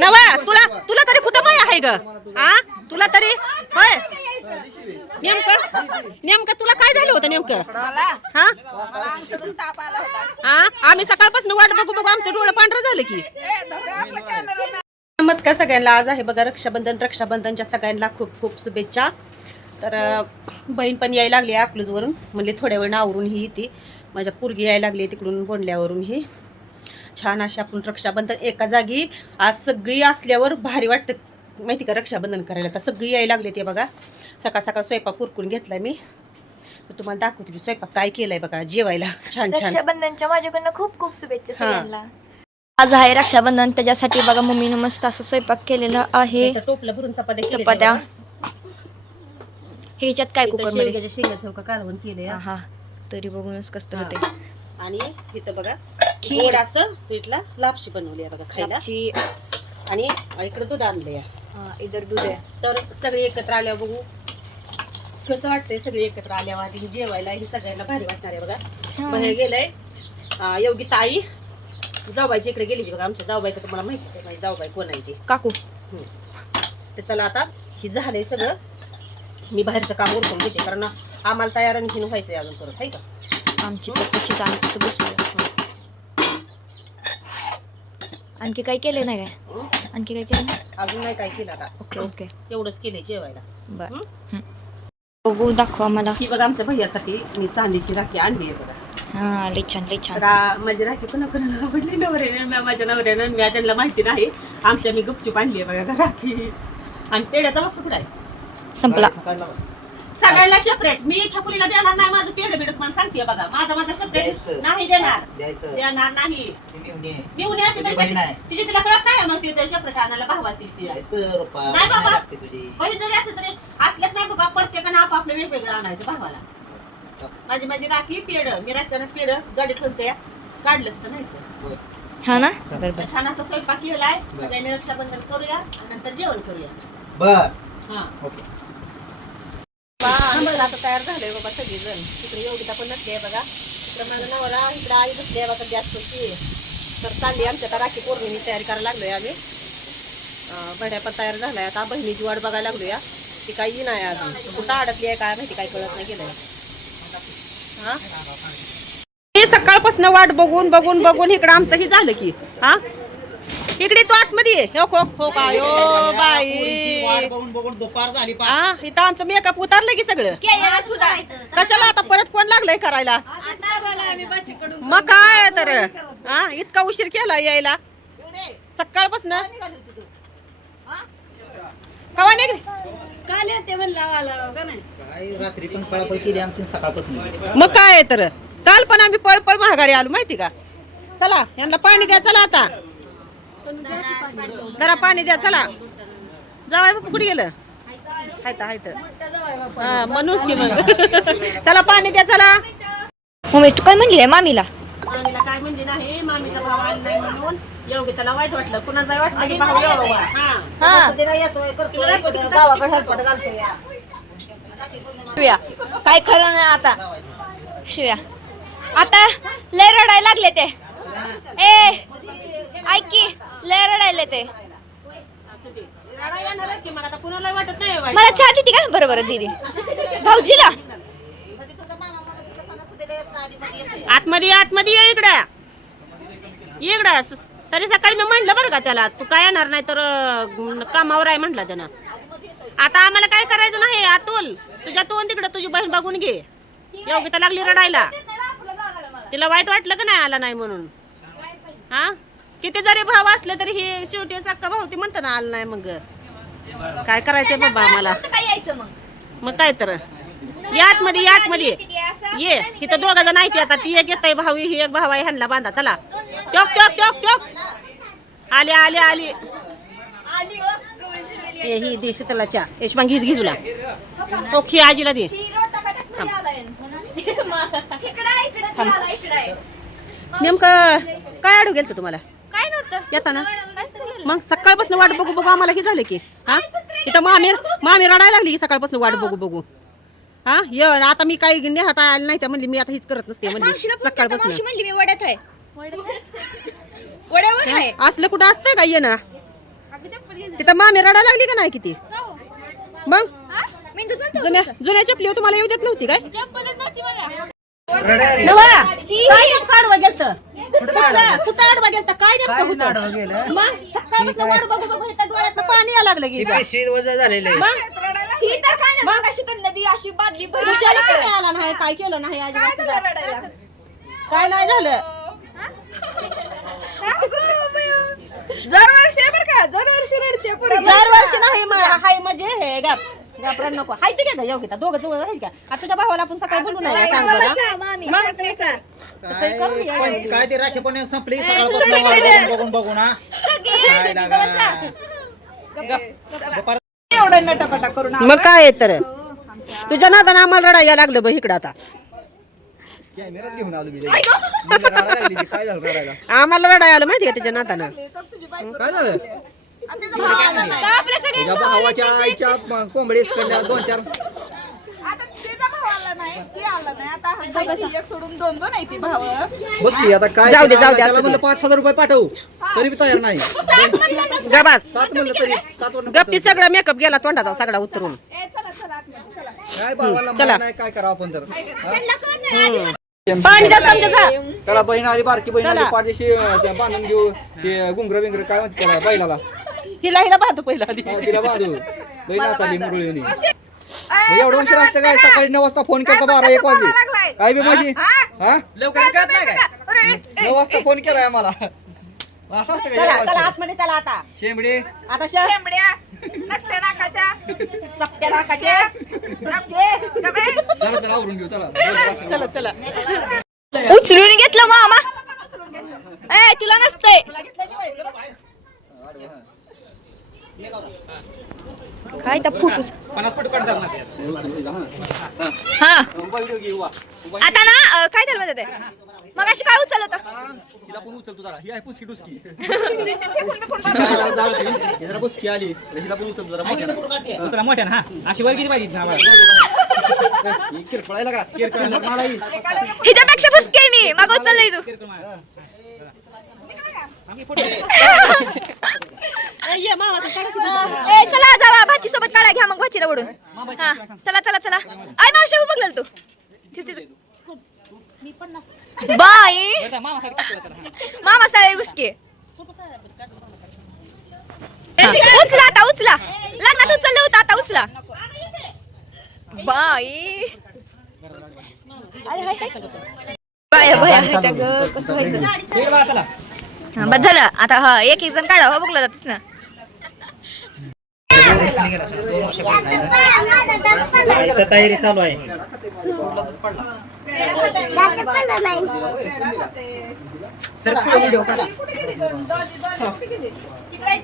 नवा तुला तुला तरी कुठं माय आहे ग? हा तुला तरी होय? नेमकं? नेमकं तुला काय झालं होतं नेमकं? हा? हा आम्ही सकाळपासून वाट बघू बघू आमचं डोळं पांढरं झालं की. नमस्कार सगळ्यांना. आज आहे बघा रक्षाबंधन रक्षाबंधनच्या सगळ्यांना खूप खूप शुभेच्छा. तर बहीण पण यायला लागली आहे अकलूजवरून. म्हणले थोड्या वेळ आवरून ही येते माझ्या पोरगी यायला लागली तिकडून बोंडल्यावरून ही. छान अशी आपण रक्षाबंधन एका जागी आज सगळी असल्यावर भारी वाटतं. माहिती का रक्षाबंधन करायला? तर सगळी यायला लागली ते बघा. सकाळ सकाळ स्वयंपाक उरकून घेतलाय मी. तुम्हाला दाखवते मी स्वयंपाक काय केलाय बघा जेवायला. छान छान. रक्षाबंधनच्या माझ्याकडनं खूप खूप शुभेच्छा सगळ्यांना. आज आहे रक्षाबंधन त्याच्यासाठी बघा मम्मीनं मस्त असं स्वयंपाक केलेला आहे. टोपलं भरून चपात्या चपात्या. ह्याच्यात काय कुकरमध्ये? शेवग्याच्या शेंगाचं का कालवण केलंय. हा. तरी बघूनच कसं. होते आणि इथं बघा खीर. असं स्वीटला लापशी बनवली आहे बघा खायला. लापशी, आणि इकडे दूध आणलंय. हा, इधर दूध आहे. तर सगळे एकत्र आल्यावर बघू. कसं वाटतंय सगळे एकत्र आल्यावर आधी जेवायला ही सगळ्यांना भारी वाटणार आहे बघा. बाहेर गेलंय. योगी ताई. जाऊबाईची इकडे गेली बघा आमच्या जाऊबाई तर तुम्हाला माहिती आहे माझी जाऊबाई कोण आहे ती. काकू. तर चला आता ही झालंय सगळं. मी बाहेरचं काम उरकून घेते कारण आम्हाला तयार आणि हिन व्हायचंय अजून परत आहे का? आमची बसलो आणखी काही केले नाही काय? आणखी काय केलं नाही? अजून नाही काय केलं आता. Okay okay. एवढंच केलंय जेवायला. बर. बघू दाखवा मला. ही बघा आमच्या भैयासाठी मी चांदीची राखी आणली आहे बघा. हा लई छान लई छान. तर आ, माझी राखी पण कोणाला आवडली नवऱ्याने म्या माझ्या नवऱ्यानं म्या त्यांना माहिती नाही. आमच्या मी गुपचूप आणली आहे बघा राखी. आणि पेड्याचा वस्तू कुठं आहे? संपला. सगळ्यांना सेपरेट मी छकुलीला देणार नाही माझं पेढ बिडत मला सांगते बघा. माझा माझा सेपरेट द्यायचं. नाही देणार. द्यायचं. देणार नाही. ती मिळून ये. मी उन्हे असे तुझी बहीण आहे. तिची तिला कळत काय मग ती सेपरेट आणायला भावा ती ती द्यायचं रुपा. नाही बाबा. नाही लागते तुझी. बहीण जरी असलं तरी असल्यात नाही बाबा प्रत्येकानं आपापलं वेगवेगळं आणायचं भावाला. चल. माझी माझी राखी पेड मी रातच्यानं पेड गाडी ठेवते. काढलंच तर नाही तर. बर. हा ना? चल. बरोबर छान असं स्वयंपाक केलाय. सगळ्यांनी रक्षाबंधन करूया आणि नंतर जेवण करूया. बर. हा. ओके आम्हाला आता तयार झालोय बाबा सगळीजण. तिकडे योगिता पण नसली आहे बघा. तिकडे माझा नवरा इकडे आई बसली आहे बघा गॅसवरती तर चालली आमच्या आता राखी पौर्णिमेची तयारी करायला लागलोय आम्ही. अं, पण तयार झालाय आता. बहिणीची वाट बघायला लागलो या ती काही नाही अजून. कुठं अडकली आहे काय माहिती काय कळत नाही गेलंय. हा सकाळपासून वाट बघून बघून बघून इकडं आमचं हे झालं की हा? इकडे तू आतमध्ये ये. हो हो हो काय ओ पोरीची वाट बाई बघून बघून दुपार झाली पा हा इथं आमचं मेकअप उतारलं की सगळं? कशाला आता परत कोण लागलंय करायला? मग काय तर? हा इतका उशीर केला यायला? सकाळपासून? कवा निघ काल येते म्हणला वाला का नाही. काय रात्री पण पळापळ केली आमची सकाळपासून. मग काय तर? काल पण आम्ही पळ पळ महागारी आलो माहिती का? चला यांना पाणी द्या चला आता. जरा पाणी द्या चला. जावाय बापू कुठे गेलं? हायत हायत हा म्हणूच की मग चला पाणी द्या चला. मम्मी तू काय म्हणली मामीला? मामीला काय नाही मामीचा भाव आला नाही म्हणून. योग्य त्याला वाईट वाटलं कुणाचा वाटलं की भाव यावा. हा. हा. शिव्या काय खरं नाही आता. शिव्या. आता लय रडायला लागले ते. ए! ऐक की लय रडायले ते. मला आता कुणाला चहा देते का? बरं बरं दीदी भाऊजीला. आतमध्ये ये, आतमध्ये ये इकडं. ये इकडं. स- तरी सकाळी मी म्हणलं बरं का त्याला तू काय येणार नाही तर अं, कामावर आहे म्हटलं त्यानं. आता आम्हाला काय करायचं नाही अतुल. तुझ्या तोंड तिकडं तुझी बहीण बघून घे. योगिता लागली रडायला. तिला वाईट वाटलं का नाही आला नाही म्हणून? हा? किती जरी भाव असले तरी हे शेवटी सक्का भाऊ ती म्हणतं ना आला नाही मग. काय करायचंय बाबा आम्हाला? काय यायचं मग? मग काय तर? यात मध्ये यात मध्ये ये इथं दोघं जण आहेत आता ती एक येत आहे भाऊ ही एक भाऊ आहे ह्यांना बांधा. चला. टोक टोक टोक टोक आली आली आली. ए, ही दे शीतलाच्या. यशमांगी घे तुला. ओके आजीला दे. नेमकं काय अडू गेलं तुम्हाला? काय नव्हतं? येताना? मग सकाळपासून वाट बघू बघू आम्हाला हे झालं की. हा? इथं मामी मामी रडायला लागली की सकाळपासून वाट बघू बघू. हा? ये आता मी काही नेहात आली नाही त्या म्हणली मी आता हीच करत नसते म्हणली मावशीला फोन केलता, सकाळपासून. मावशी म्हणली मी वड्यात आहे. वड्यावर आहे. असलं कुठं असतंय का ये ना? तिथं मामी रडायला लागली का नाही किती? मग? मी तुझं जुन्या जुन्या चपली तुम्हाला येऊ देत नव्हती काय? चप्पलच नव्हती मला. नवा काय नेमकं आडवं गेलतं? कुठं कुठं आडवं गेलतं? काय नेमकं होतं? मग सकाळपासून वाट बघू बघू इथं डोळ्यातनं पाणी यायला लागलं की पिशवीत वजा झालेलं आहे. मग ही तर काय नाही मग अशी तर नदी अशी बादली भरली. हुशारी कमी आला नाही. काय केलं नाही अजिबात सुद्धा. काय नाही झालं? दरवर्षी बर का? रडते चार वर्ष नाही मा- हाय म्हणजे हे गप. गपरान नको. हाय ते का योगिता दोघं दोघं आहेत का आता तुझ्या भावाला आपण सकाळी बोलू नाही सांग बरं. तसं करू काय या. पण- काय ते राखी पण संपली सकाळपासून वाट बघून बघून बघून हा. काय लागा. दुपार- एवढं करून मग काय आहे तर? तुझ्या नादानं आम्हाला रडायला लागलं बघ इकडं आता. कॅमेऱ्यात घेऊन आलो मी लगेच. मुलं रडायला लागली ती. काय झालं रडायला? आम्हाला रडायला आलं माहिती का तुझ्या नादानं? काय झालं? आपल्या भावाच्या आईच्या कोंबडीस कडल्या दोन चार. आता त्याचा भाव आला नाही ती आला नाही. आता हाय एक सोडून दोन दोन आहे ती भाव. बघ की आता काय जाऊ दे, ते जाऊ दे, त्याला असू दे. म्हणलं पाच हजार रुपये पाठवू. तरी बी तयार नाही. गबास. सात म्हणलं तरी सात वर गप्ती सगळा मेकअप गेला तोंडाचा सगळा उतरून. ए चला चला आतमध्ये, चला. काय भावाला चला. माहीत नाही काय करावं आपण तर. त्यांना कळत नाही पाणी द्या तुमच्या जा. त्याला बहीण आली बारकी बहीण आली चला. पाठीशी अं, त्या बांधून घेऊ ते गुंगर बिंगर काय म्हणते त्याला बैलाला. हिला हिला पाहतो पहिला आधी. हा, तिला बांधू. बहीण चालली मुरळीने. मग एवढं उशीर असतं काय? सकाळी नऊ वाजता फोन केला बारा एक वाजले. काय बी माझी हा? नऊ वाजता फोन केलाय आम्हाला. असं असतं चला चला का आतमध्ये चला आता. शेंबडे. आता शहर चपट्या आवरून घेऊ चला. चला चला. उचलून घेतलं मामा. ए तुला नसतंय. काय त्या फोटो हा. आता ना अं, काय झालं माहिती मग अशी काय उचल होता? तिला पण उचल तू जरा. ही आहे पुसकी टुसकी जरा पुसकी आली. हिला पण उचल जरा. मोठ्यानं. तुला मोठ्या ना अशी पाहिजे हिच्यापेक्षा मी. मग उचललंय तू. ए चला जावा भाची सोबत काढा घ्या मग भाचीला ओढून. हा चला चला चला. आय मावशी उभं बघलं तू? बाई. मामा साळे बुसके उचला आता उचला. लग्नात उचललं होतं आता उचला. बाई. बाया त्या ग कसं व्हायचं? बस झालं. आता हा एक एक जण काढा बघलं जातात ना इथं तयारी चालू आहे.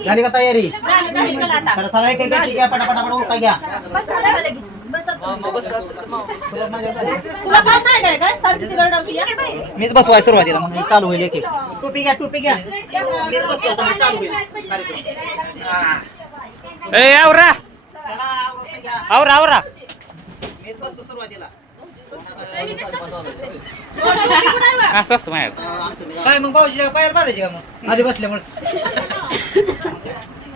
झाली का तयारी? चला चला एक घ्या पटापटा उठा घ्या? मीच बसवाय सुरुवातीला मग चालू होईल एक एक टोपी घ्या टोपी घ्या. मीच बसतो आता, चालू होईल. ए आवरा. आवरा आवरा मीच बसतो सुरुवातीला असं असतं काय मग भाऊजी पायर बांधायची का मग? आधी बसल्यामुळे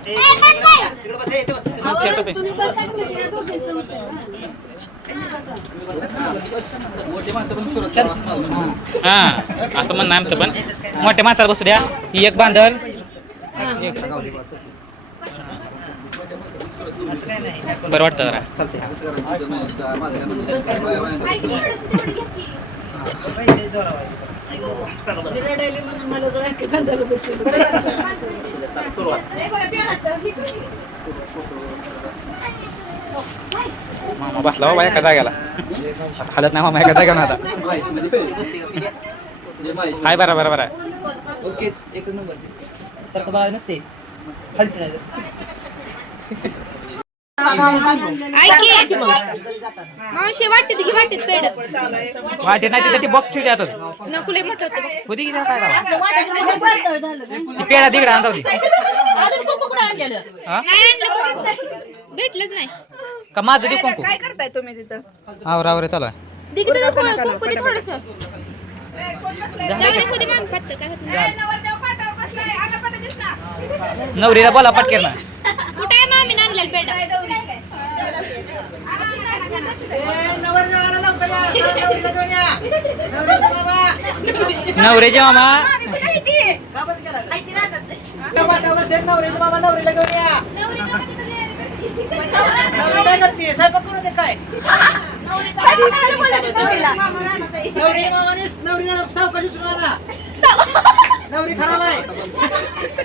ए, तिकडे बस, ए, इथे बस, इथे बस. तुम्ही बसा कुठे या दोघींचं उचल. मोठी माणसं पण सुरुवात चालू. हा असं म्हणणं आमचं पण. मोठ्या माताला बसू द्या. ही एक बांधल असं काय नाही. बरं वाटतं जरा. सुरुवात मामा बसला बाबा एका जाग्याला आता हालत नाही मामा एका जाग्यावर आता. हाय बरं बरं बरं. ओकेच एकच नंबर सारखं बाळ नसते हलती नाही मावशी वाटते की वाटते पेड वाटेत नाही तिथे बॉक्स शिवते आता. नकुले मोठं होतं बघ. होती की काय पेढा तिकडे आणता होती? नाही आणलं कुंकू. भेटलंच नाही. का माझं दे कुंकू? काय करताय तुम्ही तिथं? आवरा आवरे चालू. आहे दे की तुला थोडं कुंकू दे थोडंसं. जाऊ दे, खुदी मामी पातळ काय होत नाही. नवरदेव पाटावर बसलाय आटापाटा दिसणार नवरीला बोला पटकेर ना पेटा नवरेचे मामा. नवरीला नवरी स्वयंपाक काय नवरी नवरीला नवरी खराब आहे.